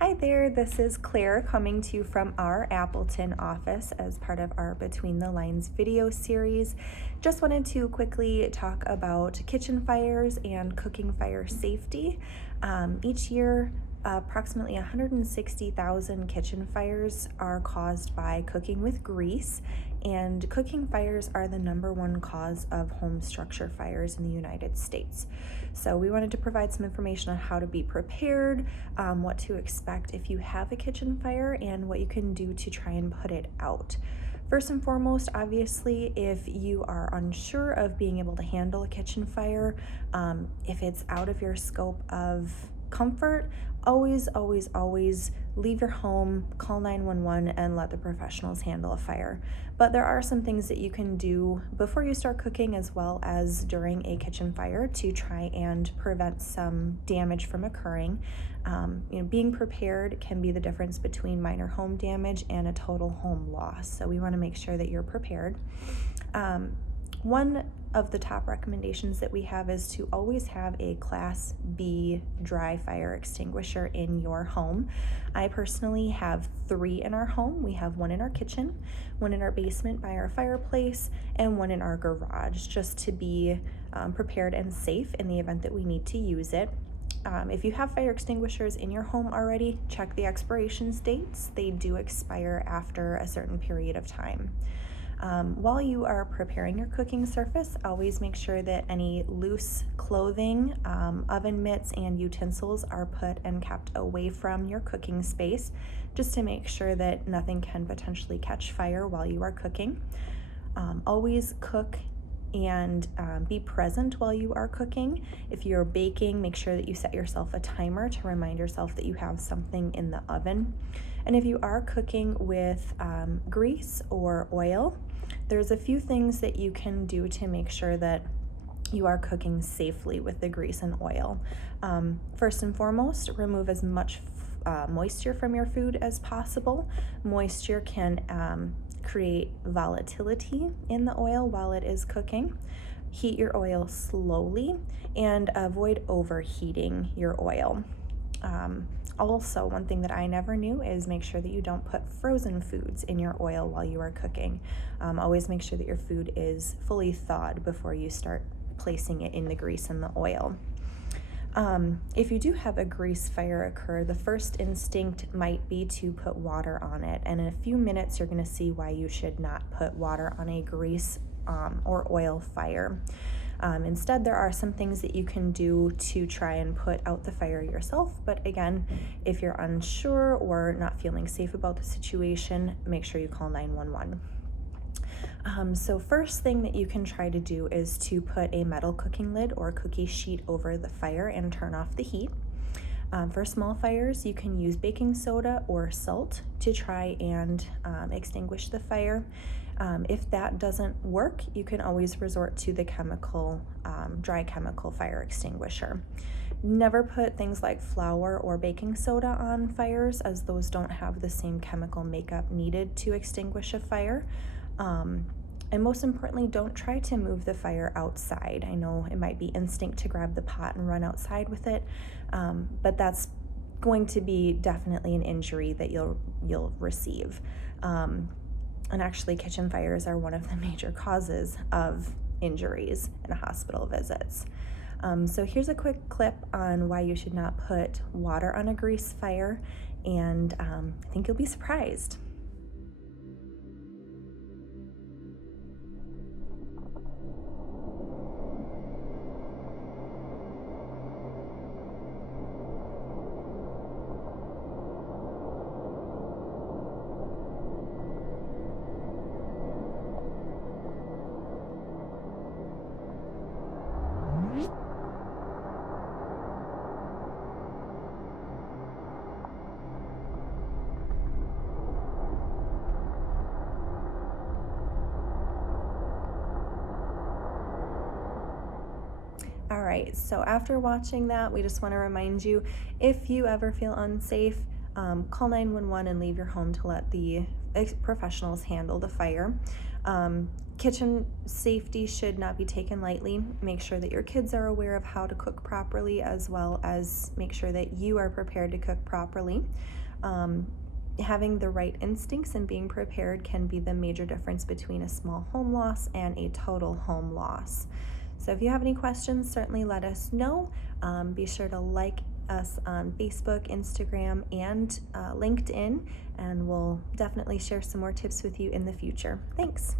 Hi there, this is Claire coming to you from our Appleton office as part of our Between the Lines video series. Just wanted to quickly talk about kitchen fires and cooking fire safety. Each year, approximately 160,000 kitchen fires are caused by cooking with grease, and cooking fires are the #1 cause of home structure fires in the United States. So we wanted to provide some information on how to be prepared, what to expect if you have a kitchen fire, and what you can do to try and put it out. First and foremost, obviously, if you are unsure of being able to handle a kitchen fire, if it's out of your scope of comfort, always leave your home, call 911, and let the professionals handle a fire. But there are some things that you can do before you start cooking as well as during a kitchen fire to try and prevent some damage from occurring. Being prepared can be the difference between minor home damage and a total home loss. So we want to make sure that you're prepared. One of the top recommendations that we have is to always have a Class B dry fire extinguisher in your home. I personally have 3 in our home. We have 1 in our kitchen, 1 in our basement by our fireplace, and 1 in our garage, just to be prepared and safe in the event that we need to use it. If you have fire extinguishers in your home already, check the expiration dates. They do expire after a certain period of time. While you are preparing your cooking surface, always make sure that any loose clothing, oven mitts, and utensils are put and kept away from your cooking space, just to make sure that nothing can potentially catch fire while you are cooking. Always cook and be present while you are cooking. If you're baking, make sure that you set yourself a timer to remind yourself that you have something in the oven. And if you are cooking with grease or oil, there's a few things that you can do to make sure that you are cooking safely with the grease and oil. First and foremost, remove as much moisture from your food as possible. Moisture can create volatility in the oil while it is cooking. Heat your oil slowly and avoid overheating your oil. Also, one thing that I never knew is make sure that you don't put frozen foods in your oil while you are cooking. Always make sure that your food is fully thawed before you start placing it in the grease and the oil. If you do have a grease fire occur, the first instinct might be to put water on it. And in a few minutes, you're going to see why you should not put water on a grease or oil fire. Instead, there are some things that you can do to try and put out the fire yourself. But again, if you're unsure or not feeling safe about the situation, make sure you call 911. So first thing that you can try to do is to put a metal cooking lid or cookie sheet over the fire and turn off the heat. For small fires, you can use baking soda or salt to try and extinguish the fire. If that doesn't work, you can always resort to the dry chemical fire extinguisher. Never put things like flour or baking soda on fires, as those don't have the same chemical makeup needed to extinguish a fire. And most importantly, don't try to move the fire outside. I know it might be instinct to grab the pot and run outside with it, but that's going to be definitely an injury that you'll receive. And actually, kitchen fires are one of the major causes of injuries in hospital visits. So here's a quick clip on why you should not put water on a grease fire, and I think you'll be surprised. All right, so after watching that, we just want to remind you, if you ever feel unsafe, call 911 and leave your home to let the professionals handle the fire. Kitchen safety should not be taken lightly. Make sure that your kids are aware of how to cook properly, as well as make sure that you are prepared to cook properly. Having the right instincts and being prepared can be the major difference between a small home loss and a total home loss. So if you have any questions, certainly let us know. Be sure to like us on Facebook, Instagram, and LinkedIn, and we'll definitely share some more tips with you in the future. Thanks.